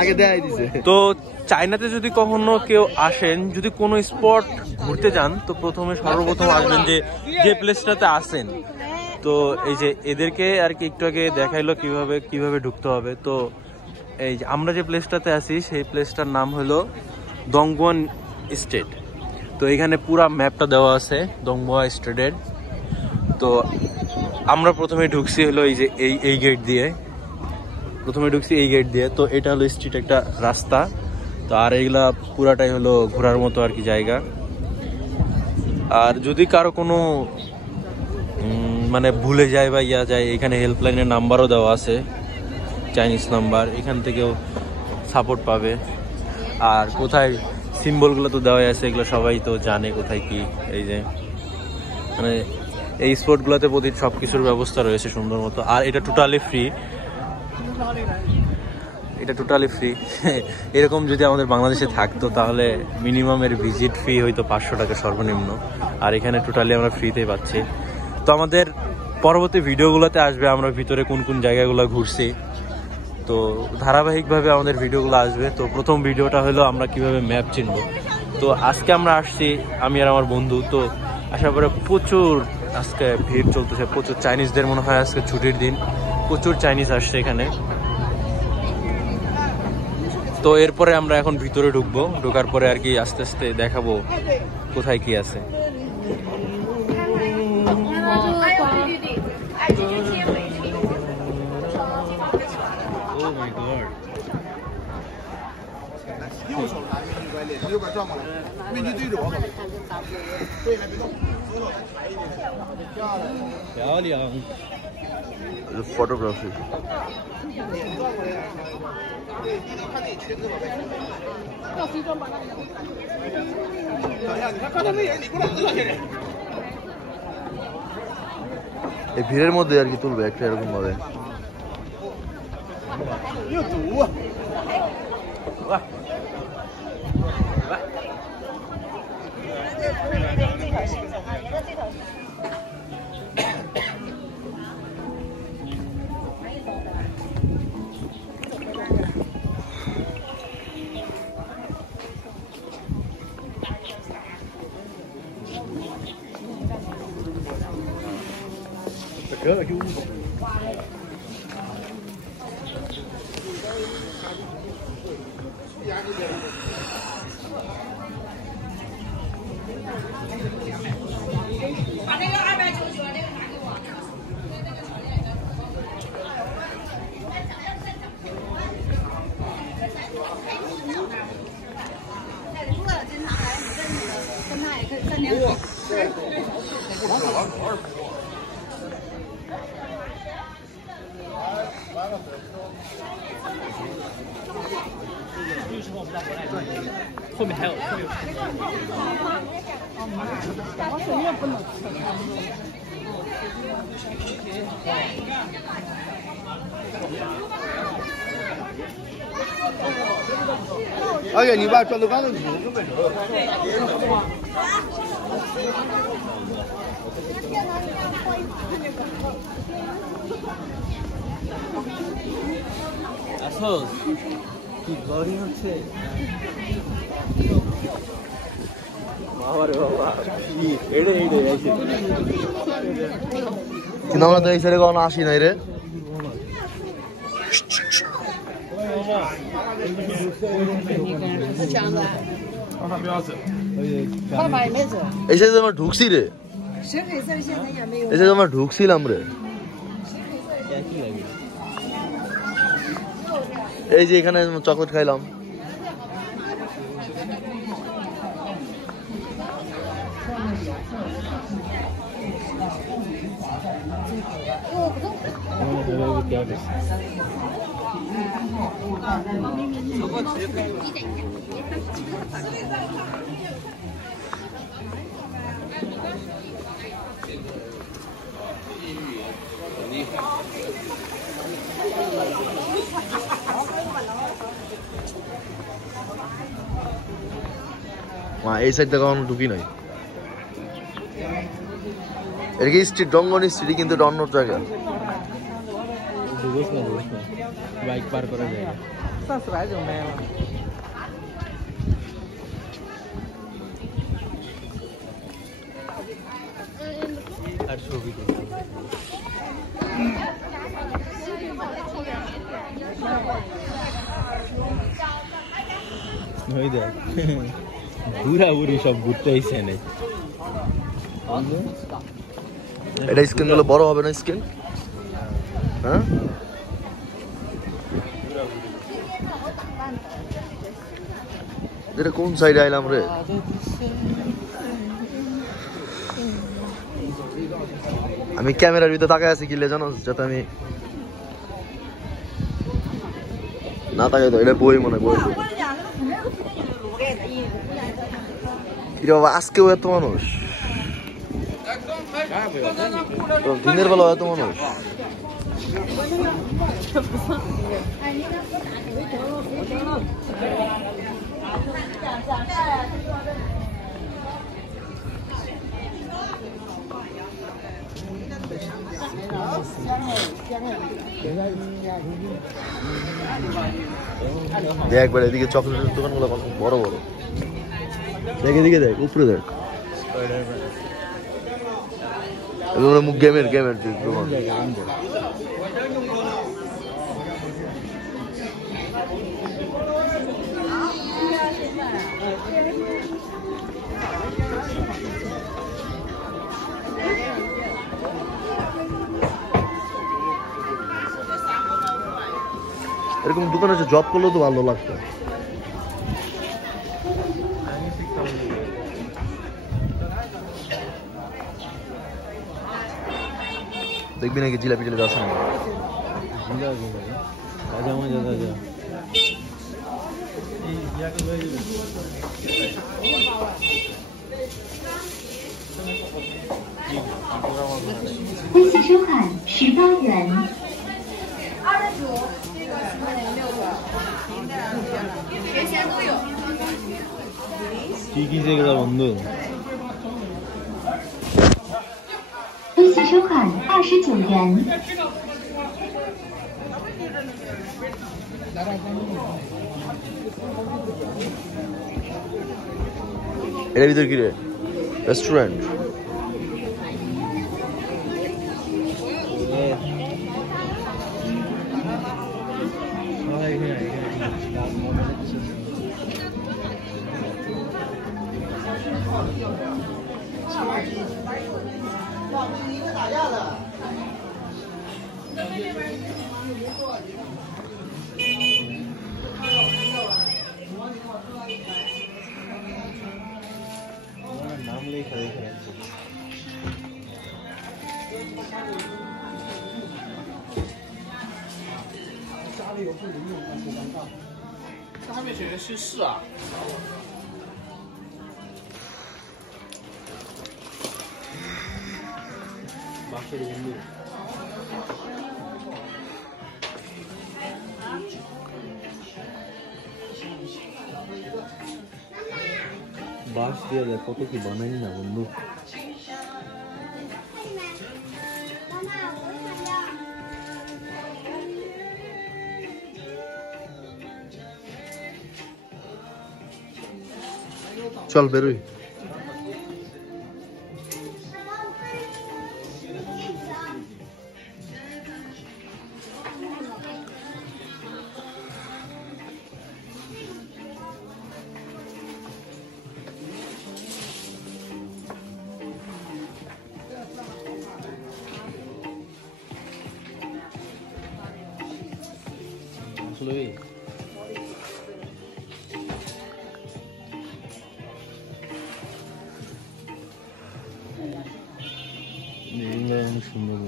আগে দেখাই দিছে। তো চায়নাতে যদি কখনো কেউ আসেন, যদি কোনো স্পট ঘুরতে যান, তো প্রথমে সর্বপ্রথম আসবেন যে প্লেসটাতে আসেন। তো এই যে এদেরকে আর কি একটু আগে দেখাইলো কিভাবে ঢুকতে হবে। তো এই যে আমরা যে প্লেসটাতে আছি সেই প্লেসটার নাম হলো দংগুয়ান স্টেট। তো এখানে পুরা ম্যাপটা দেওয়া আছে দংগুয়া স্টেটের। তো আমরা প্রথমে ঢুকছি হলো এই যে এই গেট দিয়ে, তো এটা হলো স্ট্রিট একটা রাস্তা। তো আর এইগুলা পুরাটাই হলো ঘোরার মতো আর কি জায়গা। আর যদি কারো কোনো মানে ভুলে যায় বা যায়, এখানে হেল্পলাইনের নাম্বারও দেওয়া আছে, চাইনিজ নাম্বার, এখান থেকেও সাপোর্ট পাবে। আর কোথায় সিম্বলগুলো তো দেওয়াই আছে, এগুলো সবাই তো জানে কোথায় কি। এই যে মানে এই স্পটগুলোতে প্রতি সব কিছুর ব্যবস্থা রয়েছে সুন্দর মতো। আর এটা টোটালি ফ্রি, এরকম যদি আমাদের বাংলাদেশে থাকতো তাহলে মিনিমাম এর ভিজিট ফি হয়তো 500 টাকা সর্বনিম্ন। আর এখানে টোটালি আমরা ফ্রিতেই পাচ্ছি। তো আমাদের পরবর্তী ভিডিওগুলোতে আসবে আমরা ভিতরে কোন কোন জায়গাগুলো ঘুরছি, তো ধারাবাহিকভাবে আমাদের ভিডিওগুলো আসবে। তো প্রথম ভিডিওটা হলো আমরা কিভাবে ম্যাপ চিনব। তো আজকে আমরা আসছি আমি আর আমার বন্ধু। তো আসার পরে প্রচুর আজকে ভিড় চলতেছে, প্রচুর চাইনিজদের মনে হয় আজকে ছুটির দিন, প্রচুর চাইনিজ আসছে এখানে। তো এরপরে আমরা এখন ভিতরে ঢুকবো, ঢোকার পরে আর কি আস্তে আস্তে দেখাবো কোথায় কি আছে। ফটোগ্রাফি এই ভিড়ের মধ্যে আর কি তুলবে একটা এরকম ভাবে।后面还有。哎呀，你把转到刚才去，根本就。আসল কি গরম হচ্ছে বাবারে বাবা, এড়ে আছে কিন্তু আমরা তো এই সাইডে কখনো আসি নাই রে। এই সাইডে আমরা ঢুকছি রে, এই সাইডে আমরা ঢুকছিলাম রে। এই যে এখানে চকলেট খাইলাম। এই সাইড থেকে কখনো ঢুকি নাই। এটা কি স্ট্রিট ডঙ্গনি স্ট্রিট কিন্তু অন্য জায়গা। বাইক পার করা যায়। 30来就没了。আর ছবি ওই দেখ বুড়া বুড়ি সব ঘুরতে আইছে না। এটা স্ক্রিন গুলো বড় হবে না স্ক্রিন? হ্যাঁ এটা কোন সাইডে আইলাম রে? আমি ক্যামেরার ভিতরে তাকায় আছি কিলে জানো, যাতে আমি না তাকাই। তো এটা বই মনে বই বাবা, আজকেও এত মানুষ? দিনের বেলা এত মানুষ? দেখ একবার এদিকে চকলেটের দোকানগুলো বড় বড়, দেখ এদিকে দেখ, উপরে দেখ, মুখ গেমের দোকান। এরকম দোকানে জব করলেও তো ভালো লাগতো। দেখবি নাকি জিলাপি জিলাপি আছে না? কি কি যেগুলো বন্ধু?收款29元。 এর ভিতর কি রে? রেস্টুরেন্ট? নাম লেখা দেখে রাখছি। 上面写的是4啊。 বাঁশের বন্ধু বাঁশ দিয়ে দেখ কত কি বানাই না বন্ধু। চল বেরোই। আসলে সুন্দর